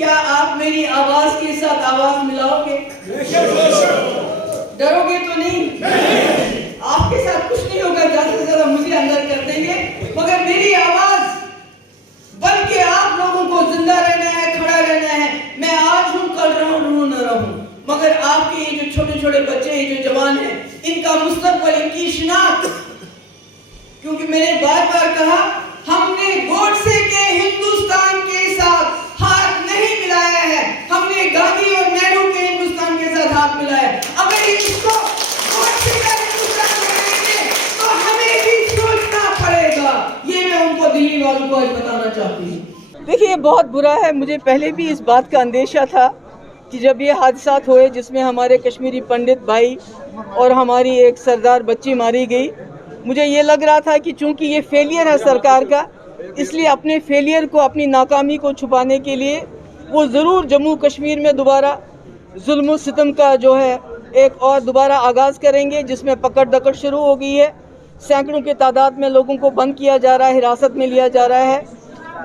क्या आप मेरी आवाज के साथ आवाज मिलाओगे? डरोगे तो नहीं? आपके साथ कुछ नहीं होगा, ज्यादा से ज्यादा मुझे अंदर कर देंगे, मगर मेरी आवाज, बल्कि आप लोगों को जिंदा रहना है, खड़ा रहना है। मैं आज हूं, कल रहूं न रहूं, मगर आपके ये जो छोटे छोटे बच्चे हैं, जो जवान हैं, इनका मुस्तकबिल, इनकी शिनाख्त, क्योंकि मैंने बार बार कहा, हमने गोडसे के हिंदुस्तान के साथ हाथ नहीं मिलाया है, हमने गांधी और नेहरू के हिंदुस्तान के साथ हाथ मिलाया है। अगर इसको गोडसे का हिंदुस्तान बनाएंगे तो हमें भी सोचना पड़ेगा। ये मैं उनको, दिल्ली वालों को आज बताना चाहती हूँ। देखिए, बहुत बुरा है, मुझे पहले भी इस बात का अंदेशा था कि जब ये हादसात हुए जिसमें हमारे कश्मीरी पंडित भाई और हमारी एक सरदार बच्ची मारी गई, मुझे ये लग रहा था कि चूंकि ये फेलियर है सरकार का, इसलिए अपने फेलियर को, अपनी नाकामी को छुपाने के लिए वो ज़रूर जम्मू कश्मीर में दोबारा जुल्म सितम का जो है एक और दोबारा आगाज़ करेंगे, जिसमें पकड़ दकड़ शुरू हो गई है। सैकड़ों के तादाद में लोगों को बंद किया जा रहा है, हिरासत में लिया जा रहा है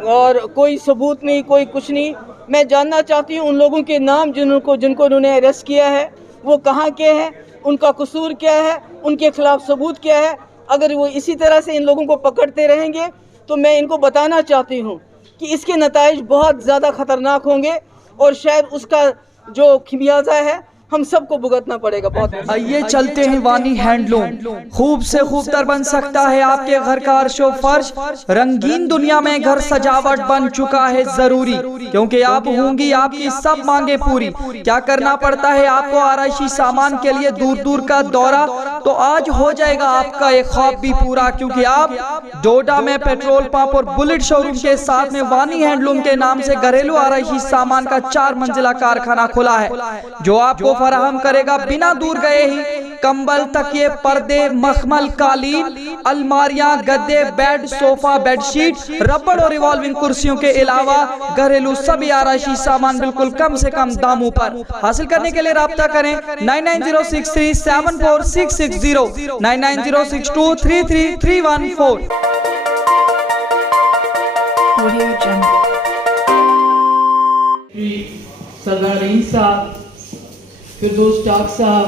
और कोई सबूत नहीं, कोई कुछ नहीं। मैं जानना चाहती हूँ उन लोगों के नाम जिनको उन्होंने अरेस्ट किया है, वो कहाँ के हैं, उनका कसूर क्या है, उनके खिलाफ सबूत क्या है। अगर वो इसी तरह से इन लोगों को पकड़ते रहेंगे तो मैं इनको बताना चाहती हूँ कि इसके नताइज बहुत ज़्यादा ख़तरनाक होंगे और शायद उसका जो खिमियाजा है हम सबको भुगतना पड़ेगा। बहुत आइए चलते हैं वानी हैंडलूम, खूब से खूब तर बन सकता है आपके घर का अर्शो फर्श। रंगीन दुनिया में घर सजावट बन चुका है जरूरी, क्योंकि आप होंगी आपकी सब मांगे पूरी। क्या करना पड़ता है आपको आराइशी सामान के लिए दूर दूर का दौरा, तो आज हो जाएगा आपका एक ख्वाब भी पूरा, क्योंकि आप डोडा में पेट्रोल पंप और बुलेट शोरूम के साथ में वानी हैंडलूम के नाम से घरेलू आराइशी सामान का 4 मंजिला कारखाना खुला है, जो आपको फराहम करेगा बिना दूर गए ही कंबल, तकिए, पर्दे, मखमल, कालीन, अलमारियां, गद्दे, बेड, सोफा, बेडशीट, रबड़ और रिवॉल्विंग कुर्सियों के अलावा घरेलू सभी आराइशी सामान बिल्कुल कम से कम दामों पर। हासिल करने के लिए राब्ता करें 9906374660, 9906233314। सरदार रईस साहब, फिरदौस टाक साहब,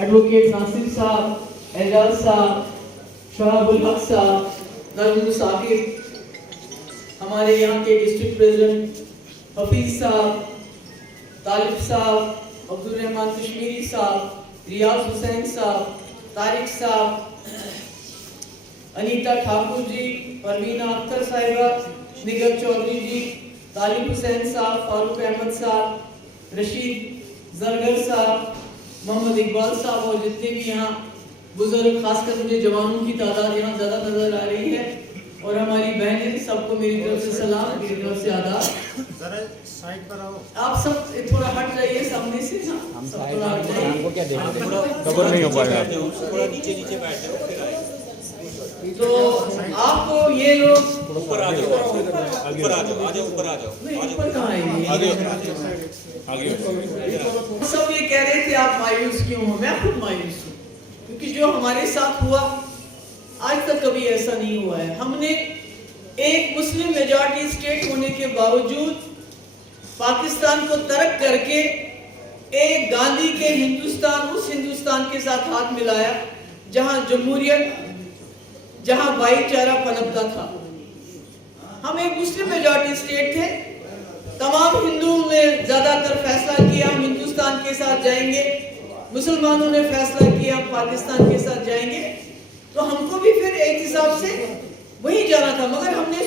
एडवोकेट नासिर साहब, एजाज साहब, शहाबुल हक साहब, नजमुल साकिब, हमारे यहाँ के डिस्ट्रिक्ट प्रेसिडेंट हफीज साहब, तालिब साहब, अब्दुल रहमान कश्मीरी साहब, रियाज हुसैन साहब, तारिक साहब, अनीता ठाकुर जी, परवीना अख्तर साहिबा, निगर चौधरी जी, तालिब हुसैन साहब, फारूक अहमद साहब, रशीद जरगर साहब, मोहम्मद इकबाल साहब और जितने भी यहाँ बुजुर्ग, खासकर मुझे जवानों की तादाद यहाँ ज़्यादा नजर आ रही है, और हमारी बहनें, सबको मेरी तरफ से सलाम, मेरी तरफ से आदाब। साइड पर आओ, आप सब थोड़ा हट जाइए सामने से। हाँ, सब थोड़ा हट जाइए, हमको क्या देखते हैं, कवर नहीं हो पाएगा, थोड़ा नीचे नीचे बैठे हो फिर आए। तो आपको ये लोग ऊपर आ जाओ, ऊपर आ जाओ, ऊपर आ जाओ, ऊपर आ जाओ, ऊपर कहाँ आएंगे, आगे आगे। सब ये कह रहे थे आप मायूस क्यों हो, मैं खुद मायूस हूँ, क्योंकि जो हमारे साथ हुआ आज तक कभी ऐसा नहीं हुआ है। हमने एक मुस्लिम मेजॉरिटी स्टेट होने के बावजूद पाकिस्तान को तर्क करके एक गांधी के हिंदुस्तान, उस हिंदुस्तान के साथ हाथ मिलाया जहां जमहूरियत, जहां भाईचारा पनपता था। हम एक मुस्लिम मेजॉरिटी स्टेट थे, तमाम हिंदुओं ने ज्यादातर फैसला किया हम हिंदुस्तान के साथ जाएंगे, मुसलमानों ने फैसला किया हम पाकिस्तान के साथ जाएंगे, तो हमको भी फिर एक हिसाब से वही जाना था। मगर हमने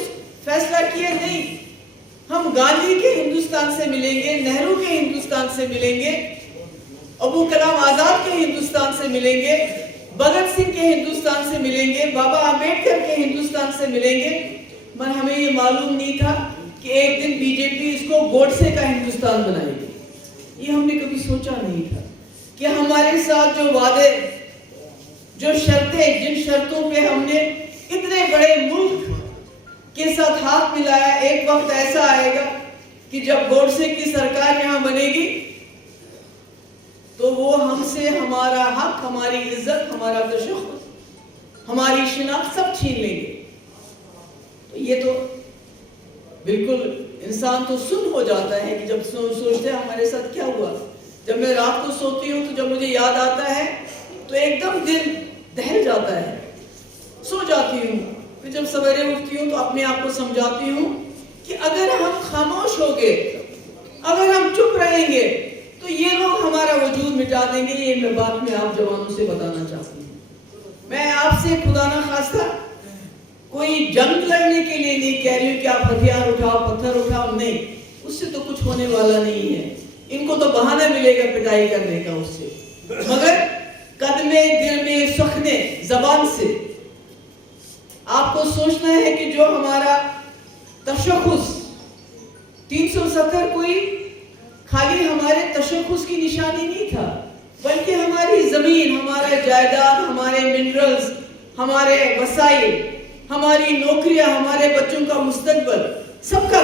फैसला किया नहीं, हम गांधी के हिंदुस्तान से मिलेंगे, नेहरू के हिंदुस्तान से मिलेंगे, अबू कलाम आजाद के हिंदुस्तान से मिलेंगे, भगत सिंह के हिंदुस्तान से मिलेंगे, बाबा आम्बेडकर के हिंदुस्तान से मिलेंगे। मगर हमें ये मालूम नहीं था कि एक दिन बीजेपी इसको गोडसे का हिंदुस्तान बनाएगी। ये हमने कभी सोचा नहीं था कि हमारे साथ जो वादे, जो शर्तें, जिन शर्तों पे हमने इतने बड़े मुल्क के साथ हाथ मिलाया, एक वक्त ऐसा आएगा कि जब गोडसे की सरकार यहाँ बनेगी तो वो हमसे हमारा हक, हमारी इज्जत, हमारा तशख्खुस, हमारी शिनाख्त सब छीन लेंगे। तो ये तो बिल्कुल इंसान तो सुन्न हो जाता है कि जब सोचते हैं हमारे साथ क्या हुआ। जब मैं रात को सोती हूँ तो जब मुझे याद आता है तो एकदम दिल दहल जाता है, सो जाती हूँ। फिर जब सवेरे उठती हूँ तो अपने आप को समझाती हूँ कि अगर हम खामोश हो गए, अगर हम चुप रहेंगे तो ये लोग हमारा वजूद मिटा देंगे। ये मैं बात में आप जवानों से बताना चाहती हूँ। मैं आपसे खुदा ना खास्ता कोई जंग लड़ने के लिए नहीं कह रही हूँ कि आप हथियार उठाओ, पत्थर उठाओ, नहीं, उससे तो कुछ होने वाला नहीं है। इनको तो बहाना मिलेगा पिटाई करने का उससे, मगर कदमे दिल में सुखने जबान से आपको सोचना है कि जो हमारा तशख्खुस 370 कोई खाली हमारे तशख्खुस की निशानी नहीं था, बल्कि हमारी जमीन, हमारा जायदाद, हमारे मिनरल्स, हमारे वसाइल, हमारी नौकरियां, हमारे बच्चों का मुस्तकबल, सबका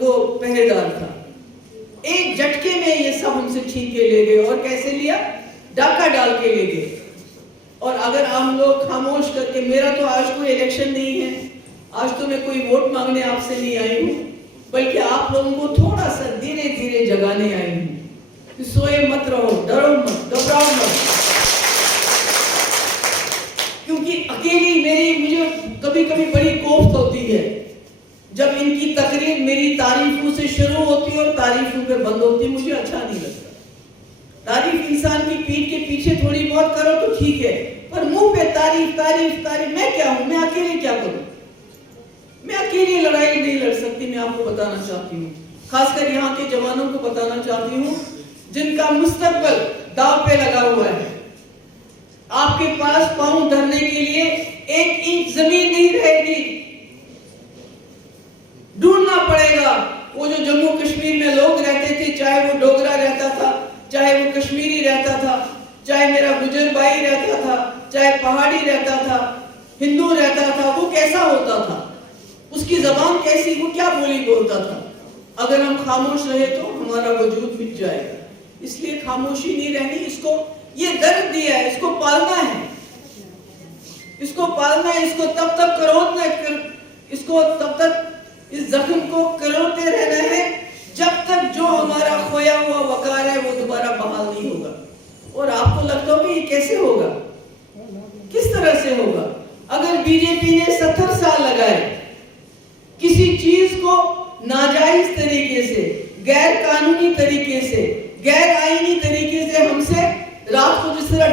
वो पहरेदार था। एक झटके में ये सब हमसे छीन के ले गए। और कैसे लिया? डाका डाल के ले गए। और अगर हम लोग खामोश करके, मेरा तो आज कोई इलेक्शन नहीं है, आज तो मैं कोई वोट मांगने आपसे नहीं आई हूँ, बल्कि आप लोगों को थोड़ा सा धीरे धीरे जगाने आई हूँ कि सोए मत रहो, डरो मत, घबराओ मत। क्योंकि अकेली मुझे कभी कभी बड़ी कोफ्त होती है जब इनकी तकरीर मेरी तारीफों से शुरू होती है और तारीफों पे बंद होती है। मुझे अच्छा नहीं लगता। तारीफ इंसान की पीठ के पीछे थोड़ी बहुत करो तो ठीक है, पर मुंह पे तारीफ तारीफ तारीफ। मैं क्या हूं? मैं अकेले क्या करूं? मैं अकेली लड़ाई नहीं लड़ सकती। मैं आपको बताना चाहती हूँ, खासकर यहाँ के जवानों को बताना चाहती हूँ जिनका मुस्तकबल दांव पे लगा हुआ है। आपके पास पांव धरने के लिए 1 इंच जमीन नहीं रहेगी, ढूंढना पड़ेगा। वो जो जम्मू कश्मीर में लोग रहते थे, चाहे वो डोगरा रहता था, चाहे वो कश्मीरी रहता था, चाहे मेरा गुजर भाई रहता था, चाहे पहाड़ी रहता था, हिंदू रहता था, वो कैसा होता था, उसकी जबान कैसी, वो क्या बोली बोलता था। अगर हम खामोश रहे तो हमारा वजूद मिट जाएगा। इसलिए खामोशी नहीं रहनी। इसको ये दर्द दिया है, इसको पालना है, इसको पालना है, इसको तब तक करोड़ना, इसको तब तक इस जख्म को करोड़ते रहना है जब तक जो हमारा खोया हुआ वकार है वो दोबारा बहाल नहीं होगा। और आपको लगता होगा ये कैसे होगा, किस तरह से होगा? अगर बीजेपी ने 70 साल लगाए किसी चीज को नाजायज तरीके से, गैर कानूनी तरीके से, गैर आईनी तरीके से हमसे रात को जिस तरह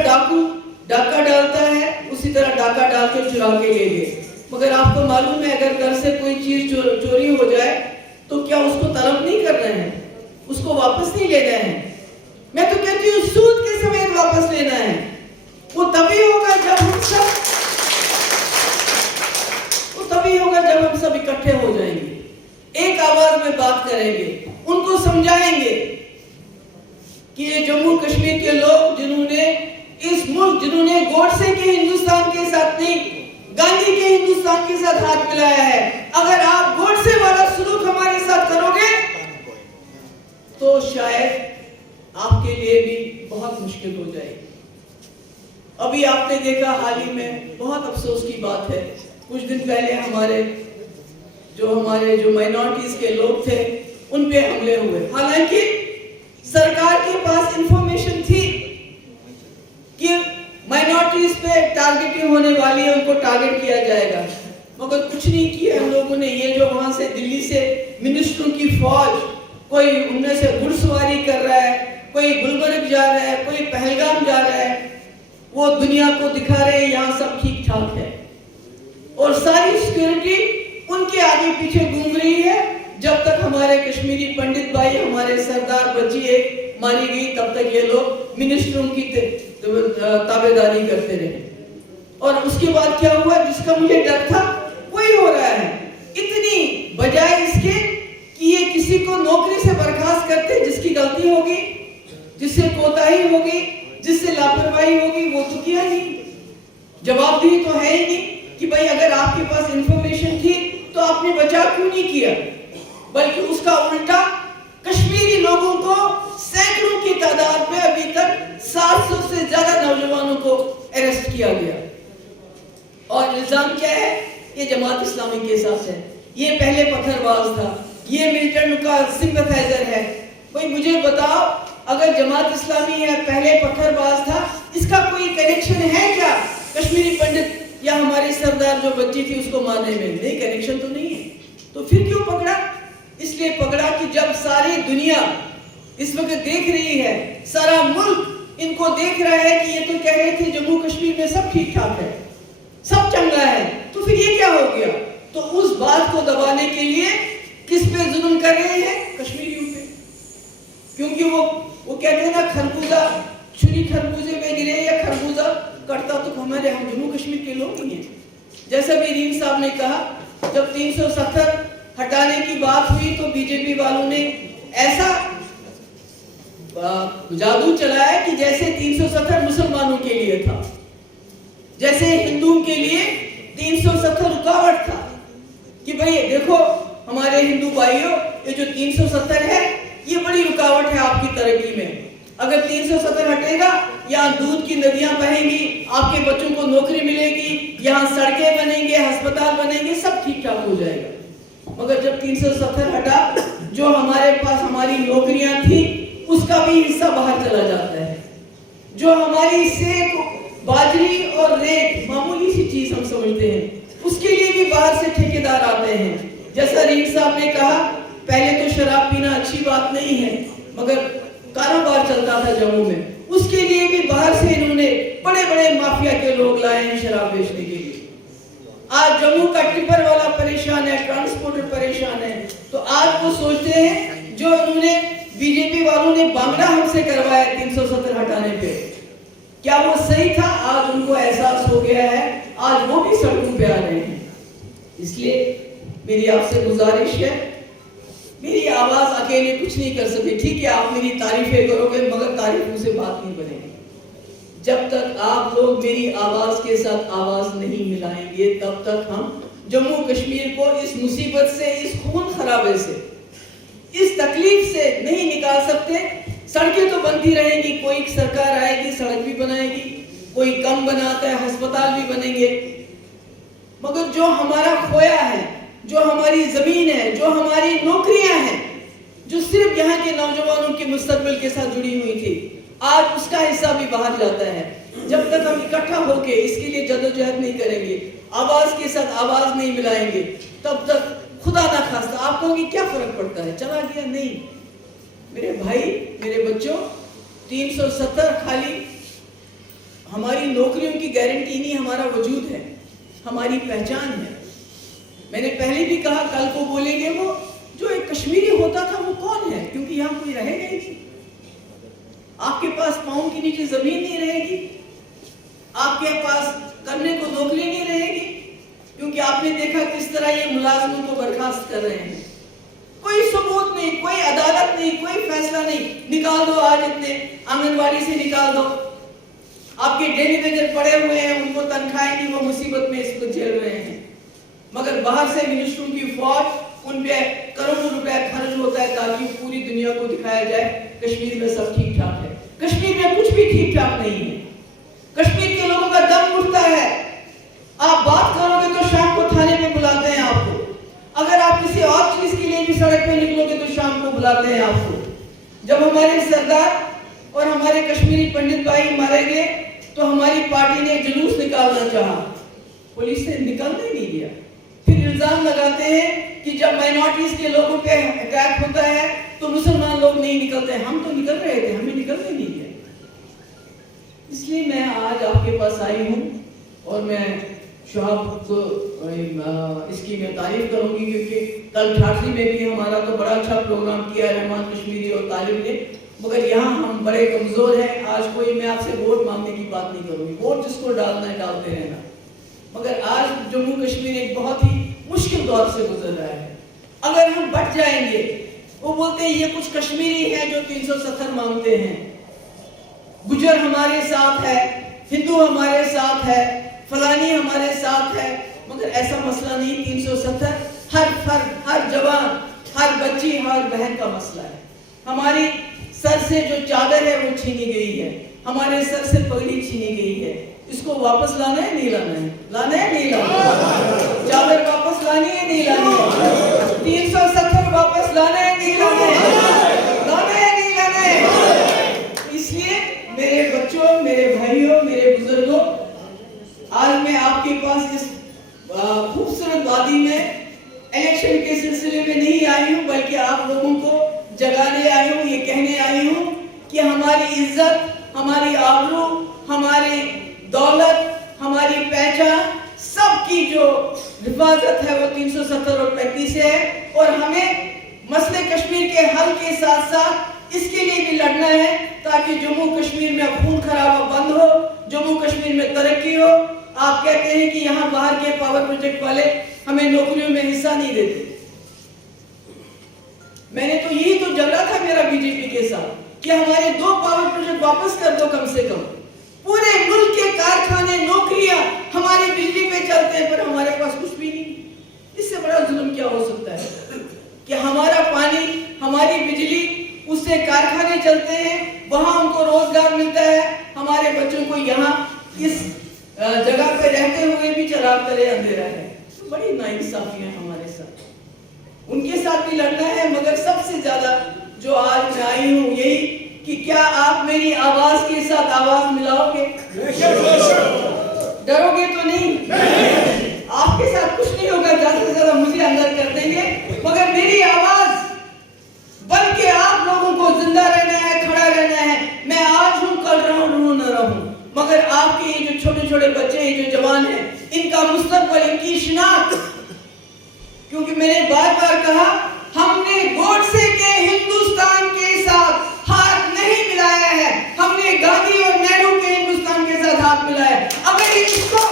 डाका डालता है उसी तरह डाका डाल के चुरा के ले गए। मगर आपको मालूम है अगर घर से कोई चीज चोरी हो जाए तो क्या उसको तलब नहीं कर रहे हैं, उसको वापस नहीं ले रहे हैं। मैं तो कहती हूँ सूद के समेत वापस लेना है। वो तभी होगा जब हम सब इकट्ठे हो जाएंगे, एक आवाज में बात करेंगे, उनको समझाएंगे कि ये जम्मू कश्मीर के लोग जिन्होंने गोडसे के हिंदुस्तान के साथ नहीं, गांधी के हिंदुस्तान के साथ हाथ मिलाया है, अगर आप गोडसे वाला सलूक हमारे साथ करोगे तो शायद आपके लिए भी बहुत मुश्किल हो जाएगी। अभी आपने देखा हाल ही में, बहुत अफसोस की बात है, कुछ दिन पहले हमारे जो माइनॉरिटीज के लोग थे उन पे हमले हुए। हालांकि सरकार के पास इंफॉर्मेशन थी कि माइनॉरिटीज पे टारगेटिंग होने वाली है, उनको टारगेट किया जाएगा, मगर कुछ नहीं किया हम लोगों ने। ये जो वहां से दिल्ली से मिनिस्टरों की फौज, कोई उनमें से घुड़सवारी कर रहा है, कोई गुलबर्ग जा रहा है, कोई पहलगाम जा रहा है, वो दुनिया को दिखा रहे हैं यहाँ सब ठीक ठाक है, और सारी सिक्योरिटी उनके आगे पीछे घूम रही है। जब तक हमारे कश्मीरी पंडित भाई, हमारे सरदार बच्ची एक मारी गई, तब तक ये लोग मिनिस्टरों की ताबेदारी करते रहे। और उसके बाद क्या हुआ, जिसका मुझे डर था वही हो रहा है। इतनी बजाय इसके कि ये किसी को नौकरी से बर्खास्त करते, जिसकी गलती होगी, जिससे कोताही होगी, जिससे लापरवाही होगी, वो तो किया नहीं। जवाबदेही तो है ही नहीं कि भाई अगर आपके पास इंफॉर्मेशन थी तो आपने बचाव क्यों नहीं किया, बल्कि उसका उल्टा कश्मीरी लोगों को सैकड़ों की तादाद में अभी तक 700 से ज्यादा नौजवानों को अरेस्ट किया गया। और इल्जाम क्या है? ये जमात इस्लामी के साथ है, ये पहले पत्थरबाज था, ये मिलिटेंट का सिंपथाइजर है। भाई मुझे बताओ, अगर जमात इस्लामी है पहले पत्थरबाज था, इसका कोई कनेक्शन है क्या कश्मीरी पंडित या हमारे सरदार जो बच्ची थी उसको मारने में? नहीं, कनेक्शन तो नहीं है। तो फिर क्यों पकड़ा? इसलिए पकड़ा कि जब सारी दुनिया इस वक्त देख रही है, सारा मुल्क इनको देख रहा है कि ये तो कह रहे थे जम्मू कश्मीर में सब ठीक ठाक है, सब चंगा है, तो फिर ये क्या हो गया? तो उस बात को दबाने के लिए किस पे जुल्म कर रहे हैं? कश्मीरियों पे। क्योंकि वो कहते हैं ना, खरबूजा छुरी खरबूजे में गिरे या खरबूजा कटता तो हम जम्मू कश्मीर के लोग ही हैं। जैसा भी रीम साहब ने कहा, जब 370 हटाने की बात हुई तो बीजेपी वालों ने ऐसा जादू चलाया कि जैसे 370 मुसलमानों के लिए था, जैसे हिंदुओं के लिए 370 रुकावट था कि भाई देखो हमारे हिंदू भाइयों, ये जो 370 है ये बड़ी रुकावट है आपकी तरक्की में। अगर 370 हटेगा, यहाँ दूध की नदियां बहेंगी, आपके बच्चों को नौकरी मिलेगी, यहाँ सड़कें बनेंगे, अस्पताल बनेंगे, सब ठीक ठाक हो जाएगा। मगर जब 370 हटा, जो हमारे पास हमारी नौकरियां थी उसका भी हिस्सा बाहर चला जाता है। जो हमारी सेक, बाजरी और रेत मामूली सी चीज हम समझते हैं, उसके लिए भी बाहर से ठेकेदार आते हैं। जैसा रीड साहब ने कहा, पहले तो शराब पीना अच्छी बात नहीं है, मगर कारोबार चलता था जम्मू में, उसके लिए भी बाहर से इन्होंने बड़े बड़े माफिया के लोग लाए हैं शराब बेचने के लिए। आज जम्मू का टिप्पर वाला परेशान है, ट्रांसपोर्टर परेशान है, तो आज वो सोचते हैं जो उन्होंने बीजेपी वालों ने बांग्ला हमसे करवाया 370 हटाने पे, क्या वो सही था? आज उनको एहसास हो गया है, आज वो भी सड़कों पे आ रहे हैं। इसलिए मेरी आपसे गुजारिश है, मेरी आवाज अकेले कुछ नहीं कर सकती। ठीक है, आप मेरी तारीफें करोगे, मगर तारीफों से बात नहीं बनेगी। जब तक आप लोग मेरी आवाज के साथ आवाज नहीं मिलाएंगे, तब तक हम जम्मू कश्मीर को इस मुसीबत से, इस खून खराबे से, इस तकलीफ से नहीं निकाल सकते। सड़कें तो बनती रहेंगी, कोई सरकार आएगी सड़क भी बनाएगी, कोई कम बनाता है अस्पताल भी बनेंगे, मगर जो हमारा खोया है, जो हमारी जमीन है, जो हमारी नौकरियां हैं, जो सिर्फ यहाँ के नौजवानों के मुस्तकबिल के साथ जुड़ी हुई थी, आज उसका हिस्सा भी बाहर जाता है। जब तक हम इकट्ठा होके इसके लिए जद्दोजहद नहीं करेंगे, आवाज के साथ आवाज नहीं मिलाएंगे, तब तक खुदा ना खास्ता आप कहोगे क्या फर्क पड़ता है, चला गया। नहीं मेरे भाई, मेरे बच्चों, 370 खाली हमारी नौकरियों की गारंटी नहीं, हमारा वजूद है, हमारी पहचान है। मैंने पहले भी कहा, कल को बोलेंगे वो जो एक कश्मीरी होता था वो कौन है, क्योंकि यहाँ कोई रहेगा ही नहीं। आपके पास पाँव के नीचे जमीन नहीं रहेगी, आपके पास करने को नौकरी नहीं रहेगी, क्योंकि आपने देखा किस तरह ये मुलाजिमों को बर्खास्त कर रहे हैं। कोई सबूत नहीं, कोई अदालत नहीं, कोई फैसला नहीं, निकाल दो आज इतने, आंगनबाड़ी से निकाल दो, आपके डेली वेजर पड़े हुए हैं, उनको तनख्वाहें नहीं, वो मुसीबत में इसको झेल रहे हैं। मगर बाहर से मिनिस्टरों की फौज, उन पे करोड़ों रुपए खर्च होता है ताकि पूरी दुनिया को दिखाया जाए कश्मीर में सब ठीक ठाक है। कश्मीर में कुछ भी ठीक ठाक नहीं है। कश्मीर के लोगों का दम उठता है, आप बात करोगे तो शाम को थाने में बुलाते हैं आपको, अगर आप किसी और चीज के लिए भी सड़क पे निकलोगे तो शाम को बुलाते हैं आपको। जब हमारे सरदार और हमारे कश्मीरी पंडित भाई मारे गए तो हमारी पार्टी ने जुलूस निकालना चाहा, पुलिस ने निकालने नहीं दिया। फिर इल्जाम लगाते हैं कि जब माइनॉरिटीज के लोगों पे अटैक होता है तो मुसलमान लोग नहीं निकलते। हम तो निकल रहे थे, हमें निकलने नहीं दिया। इसलिए मैं आज आपके पास आई हूँ और मैं शहाब को इसकी मैं तारीफ करूंगी, क्योंकि कल ठाठरी में भी हमारा तो बड़ा अच्छा प्रोग्राम किया रहमान कश्मीरी और तालिब ने, मगर यहाँ हम बड़े कमजोर हैं। आज कोई, मैं आपसे वोट मांगने की बात नहीं करूंगी, वोट जिसको डालना है डालते रहना, मगर आज जम्मू कश्मीर एक बहुत ही मुश्किल दौर से गुजर रहा है। अगर हम बट जाएंगे, वो बोलते हैं ये कुछ कश्मीरी है जो 370 मांगते हैं, गुजर हमारे साथ है, हिंदू हमारे साथ है, फलानी हमारे साथ है, मगर ऐसा मसला नहीं। 370 हर फर्द, हर जवान, हर बच्ची, हर बहन का मसला है। हमारी सर से जो चादर है वो छीनी गई है, हमारे सर से पगड़ी छीनी गई है, इसको वापस लाना है नहीं लाना है, लाना है नहीं लाना है, चादर वापस लानी है नहीं लानी है, 370 वापस लाना है नहीं लाना है? लाना है नहीं लाना है? इसलिए मेरे बच्चों, मेरे भाइयों, मेरे बुजुर्गों, आज मैं आपके पास इस खूबसूरत वादी में इलेक्शन के सिलसिले में नहीं आई हूं, बल्कि आप लोगों को जगाने आई हूं, ये कहने आई हूं कि हमारी इज्जत, हमारी आबरू, हमारी दौलत, हमारी पहचान, सबकी जो हिफाजत है वो 370 और 35 से है। और हमें मसले कश्मीर के हल के साथ साथ इसके लिए भी लड़ना है ताकि जम्मू कश्मीर में खून खराबा बंद हो, जम्मू कश्मीर में तरक्की हो। आप कहते हैं कि यहाँ बाहर के पावर प्रोजेक्ट वाले हमें नौकरियों में हिस्सा नहीं देते। मैंने तो यही तो झगड़ा था मेरा बीजेपी के साथ कि हमारे 2 पावर प्रोजेक्ट वापस कर दो कम से कम। पूरे मुल्क के कारखाने, नौकरियां हमारी बिजली पे चलते हैं, पर हमारे पास कुछ भी नहीं। इससे बड़ा जुल्म क्या हो सकता है कि हमारा पानी, हमारी बिजली, उससे कारखाने चलते हैं, वहां उनको रोजगार मिलता है, हमारे बच्चों को यहाँ इस जगह पे रहते हुए भी चराग तले अंधेरा है। तो बड़ी नाइंसाफी है हमारे साथ, उनके साथ भी लड़ना है। मगर सबसे ज्यादा जो आज मैं आई हूँ यही कि क्या आप मेरी आवाज के साथ आवाज मिलाओगे? डरोगे तो नहीं? आपके साथ कुछ नहीं होगा, ज्यादा से ज्यादा मुझे अंदर कर देंगे, मगर मेरी आवाज बन के आप लोगों को जिंदा रहना है, खड़ा रहना है। मैं आज हूं, कल रहूं न रहूं, मगर आपके ये जो छोटे छोटे बच्चे, ये जो जवान हैं, इनका मुस्तकबिल, इनकी शिनाख्त, क्योंकि मैंने बार बार कहा हमने गोडसे के हिंदुस्तान के साथ हाथ नहीं मिलाया है, हमने गांधी और नेहरू के हिंदुस्तान के साथ हाथ मिलाया है। अगर इसको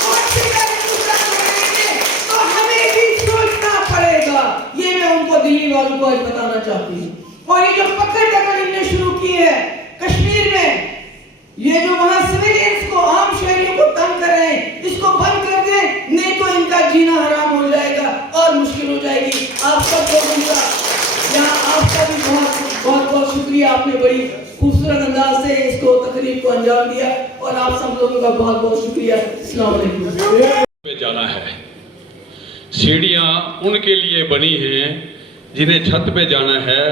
गोडसे का हिंदुस्तान बनाएंगे तो हमें भी सोचना पड़ेगा। ये मैं उनको, दिल्ली वालों को आज बताना चाहती हूँ। और ये जो पकड़ दकड़ इनने शुरू की है कश्मीर में, ये जो वहां सिविलियंस को, आम शहरियों को तंग कर रहे हैं, इसको बंद कर दें, नहीं तो इनका जीना हराम हो जाएगा और मुश्किल हो जाएगी। आप सब लोगों का, यहाँ आपका भी बहुत बहुत शुक्रिया। आपने बड़ी खूबसूरत अंदाज से इसको, तकरीब को अंजाम दिया, और आप सब लोगों का बहुत बहुत शुक्रिया। अस्सलाम वालेकुम। पे जाना है, सीढ़ियाँ उनके लिए बनी हैं जिन्हें छत पे जाना है।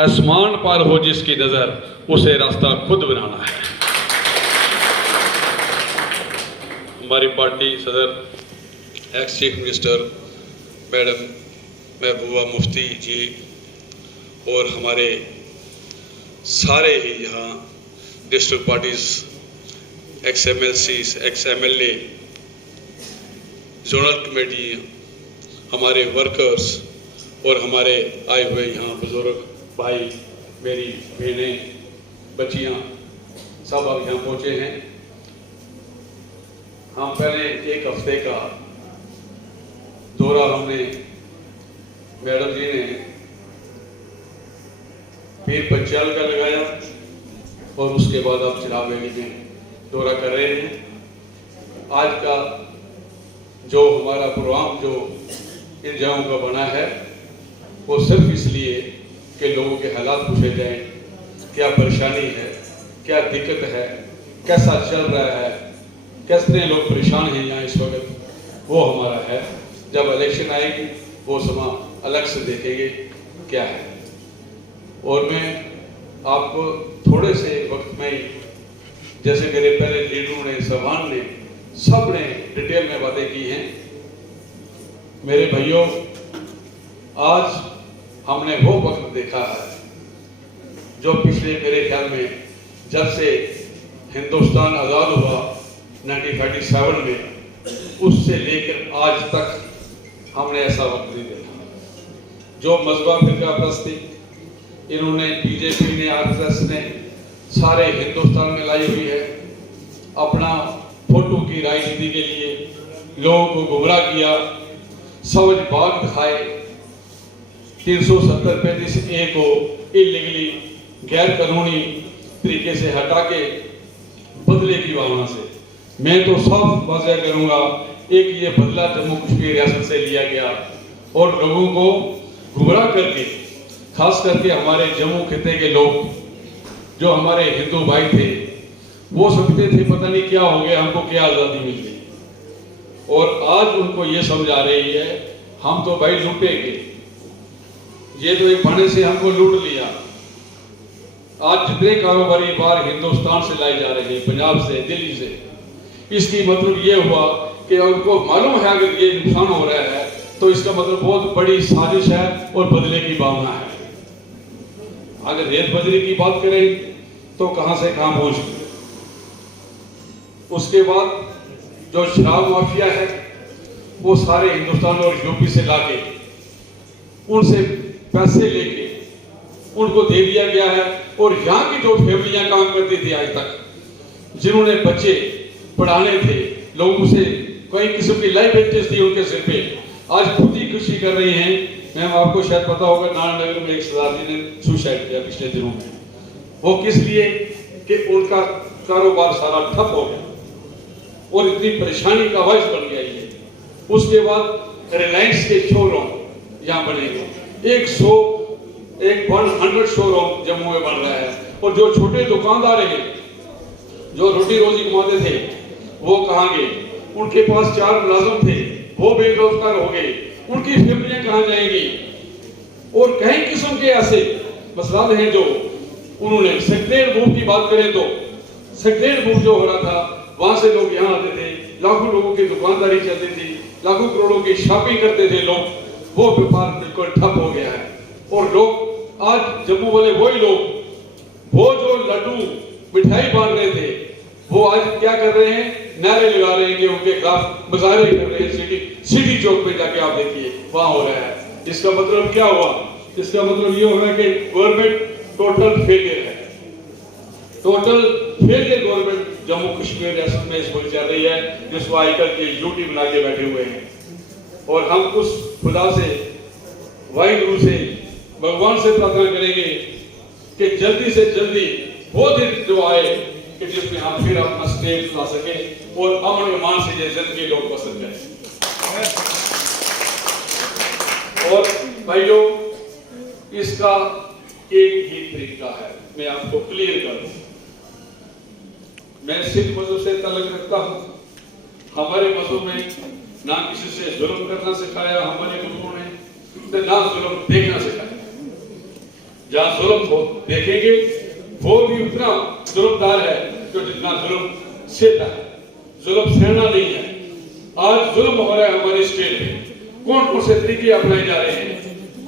आसमान पर हो जिसकी नज़र, उसे रास्ता खुद बनाना है। हमारी पार्टी सदर, ex chief minister madam Mehbooba Mufti जी और हमारे सारे ही यहाँ district parties, x MLCs, x MLA, zonal committee, हमारे वर्कर्स और हमारे आए हुए यहाँ बुजुर्ग भाई, मेरी बहनें, बच्चियाँ, सब अब यहाँ पहुँचे हैं। हम पहले 1 हफ्ते का दौरा हमने, मैडम जी ने पीर पंचाल का लगाया और उसके बाद आप चिराग वैली में दौरा कर रहे हैं। आज का जो हमारा प्रोग्राम जो इन जगहों का बना है वो सिर्फ इसलिए कि लोगों के हालात पूछे जाएं, क्या परेशानी है, क्या दिक्कत है, कैसा चल रहा है, कितने लोग परेशान हैं यहाँ इस वक्त, वो हमारा है। जब इलेक्शन आएगी वो समा अलग से देखेंगे क्या है। और मैं आपको थोड़े से वक्त में, जैसे मेरे पहले लीडरों ने, सभान ने, सब ने डिटेल में बातें की हैं। मेरे भाइयों, आज हमने वो वक्त देखा है जो पिछले मेरे ख्याल में जब से हिंदुस्तान आज़ाद हुआ 1947 में, उससे लेकर आज तक हमने ऐसा वक्त नहीं देखा। जो मजहब फिरका परस्ती इन्होंने, बीजेपी ने, RSS ने सारे हिंदुस्तान में लाई हुई है, अपना फोटो की राजनीति के लिए लोगों को गुमराह किया, समझ बाग दिखाए, 370-35A को इलीगली, गैर कानूनी तरीके से हटा के बदले की भावना से, मैं तो साफ वाज़ेह करूंगा, एक ये बदला जम्मू कश्मीर रियासत से लिया गया और लोगों को गुमराह करके, खास करके हमारे जम्मू खिते के लोग जो हमारे हिंदू भाई थे, वो समझते थे पता नहीं क्या हो गया, हमको क्या आज़ादी मिल गई, और आज उनको ये समझ आ रही है हम तो भाई लूटे गए। ये तो एक बहाने से हमको लूट लिया। आज जितने कारोबारी बाहर हिंदुस्तान से लाए जा रहे हैं, पंजाब से, दिल्ली से, इसकी मतलब ये हुआ कि उनको मालूम है अगर ये नुकसान हो रहा है तो इसका मतलब बहुत बड़ी साजिश है और बदले की भावना है। अगर रेत बदले की बात करें तो कहां से कहां पहुंच गए। उसके बाद जो शराब माफिया है वो सारे हिंदुस्तान और यूपी से लाके उनसे पैसे लेके उनको दे दिया गया है। और यहाँ की जो फैमिलियां काम करती थी आज तक, जिन्होंने बच्चे पढ़ाने थे, लोगों से कोई किस्म की लाइफ एक्टिविटीज थी उनके सिर पे, आज खुद ही खुशी कर रही हैं। मैम आपको शायद पता होगा नारायणनगर में एक सरदार जी ने सुसाइड किया पिछले दिनों में। वो किस लिए कि उनका कारोबार सारा ठप हो गया और इतनी परेशानी का वजह बन गया ये। उसके बाद रिलायंस के शोरूम यहाँ बनेंगे, 100 शोरूम जम्मू में बन रहा है। और जो छोटे दुकानदार हैं जो रोटी रोजी कमाते थे वो कहाँ गए? उनके पास 4 मुलाजिम थे, वो बेरोजगार हो गए, उनकी फैमिलियां कहाँ जाएंगी? और कई किस्म के ऐसे मसला हैं जो उन्होंने सेक्रेटरी मूव की बात करें तो सेक्रेटरी मूव जो हो रहा था वहां से लोग यहाँ आते थे, लाखों लोगों की दुकानदारी चलती थी, लाखों करोड़ों की शॉपिंग करते थे लोग, वो व्यापार बिल्कुल ठप हो गया है। और लोग आज जम्मू वाले वही लोग, वो जो लड्डू मिठाई बांट रहे थे, वो आज क्या कर रहे हैं? नारे लगा रहे हैं कि उनके खिलाफ मुजाहरे कर रहे हैं। सिटी चौक पे जाके आप देखिए वहां हो रहा है। इसका मतलब क्या हुआ? इसका मतलब ये हो रहा है कि गवर्नमेंट टोटल फेलियर है, total failure government Jammu Kashmir रियासत में इस वक्त चल रही है, जिसको आजकल के यूटी बना के बैठे हुए हैं। और हम उस खुदा से, वाहिगुरु से, भगवान से प्रार्थना करेंगे कि जल्दी से जल्दी वो दिन जो आए कि जिसमें हम फिर अपना स्टेज ला सके और अमन ईमान से ये जिंदगी लोग पसंद करें। और भाइयों, इसका एक ही तरीका है, मैं आपको क्लियर कर दूं। मैं सिख मजहब से ताल्लुक रखता हूं। हमारे मजहब में ना किसी से जुल्म करना सिखाया हमारे गुरुओं ने, ना जुल्म देखना सिखाया। जहां जुल्म हो देखेंगे वो भी उतना जुल्मदार है जो जितना जुल्म सहता है। जुल्म सहना नहीं है। आज जुल्म हो रहा है हमारे स्टेट में, कौन कौन से तरीके अपनाए जा रहे हैं।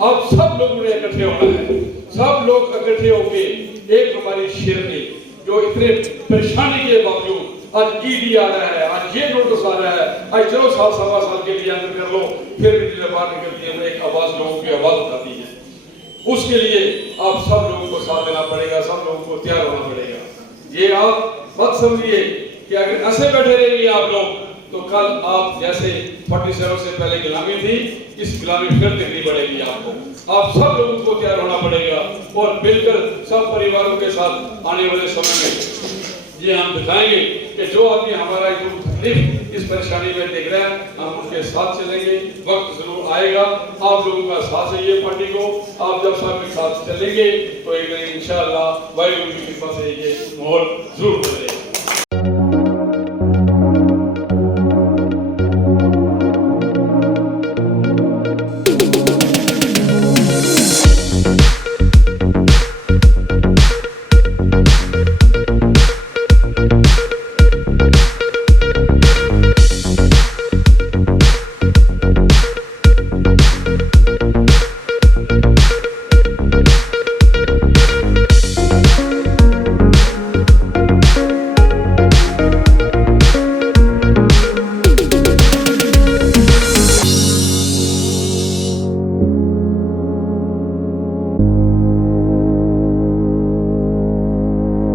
अब सब लोगों ने इकट्ठे होना है, सब लोग इकट्ठे होकर एक हमारी शेरनी जो इतने परेशानी के बावजूद आज ईडी आ रहा है, आज ये नोटिस आ रहा है, आज चलो साल सवा साल के लिए अंदर कर लो, फिर भी जिले बाहर निकलती है, एक आवाज लोगों की आवाज उठाती है। उसके लिए आप सब लोगों को साथ देना पड़ेगा, सब लोगों को तैयार होना पड़ेगा। ये आप मत समझिए कि अगर ऐसे बैठे रहेंगे आप लोग तो कल आप जैसे 47 से पहले गुलामी थी, इस गुलामी फिर दिखनी पड़ेगी आपको। आप सब लोगों को तैयार होना पड़ेगा और मिलकर सब परिवारों के साथ आने वाले समय में ये हम दिखाएंगे कि जो आदमी हमारा तकलीफ इस परेशानी में देख रहा है, हम उसके साथ चलेंगे। वक्त जरूर आएगा, आप लोगों का साथ चाहिए पार्टी को। आप जब सबके साथ चलेंगे तो एक दिन इंशाअल्लाह वाहिगुरू की कृपा से ये माहौल जरूर बदलेगा।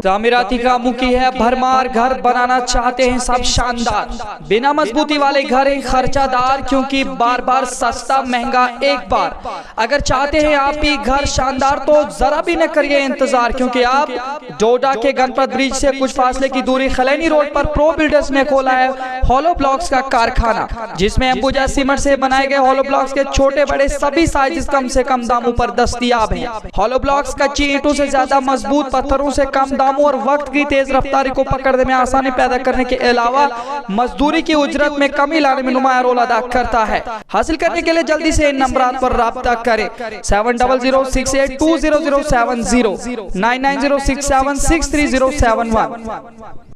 तामीराती कामों की है भरमार, घर बनाना चाहते हैं सब शानदार, बिना मजबूती वाले घर हैं खर्चादार, क्योंकि बार बार सस्ता महंगा एक बार। अगर चाहते हैं आप भी घर शानदार तो जरा भी न करिए इंतजार, क्योंकि आप डोडा के गणपत ब्रिज से कुछ फासले की दूरी खलैनी रोड पर प्रो बिल्डर्स ने खोला है हॉलो ब्लॉक्स का कारखाना, जिसमें अंबुजा सीमेंट से बनाए गए हॉलो ब्लॉक्स के छोटे बड़े सभी साइज कम से कम दामों पर दस्तयाब हैं। हॉलो ब्लॉक्स कच्ची ईंटों से ज्यादा मजबूत, पत्थरों से कम दाम कामों और वक्त की तेज रफ्तारी को पकड़ने में आसानी पैदा करने के अलावा मजदूरी की उजरत में कमी लाने में नुमाया रोल अदा करता है। हासिल करने के लिए जल्दी से इन नंबरात पर राब्ता करें 7006820070 9906763071।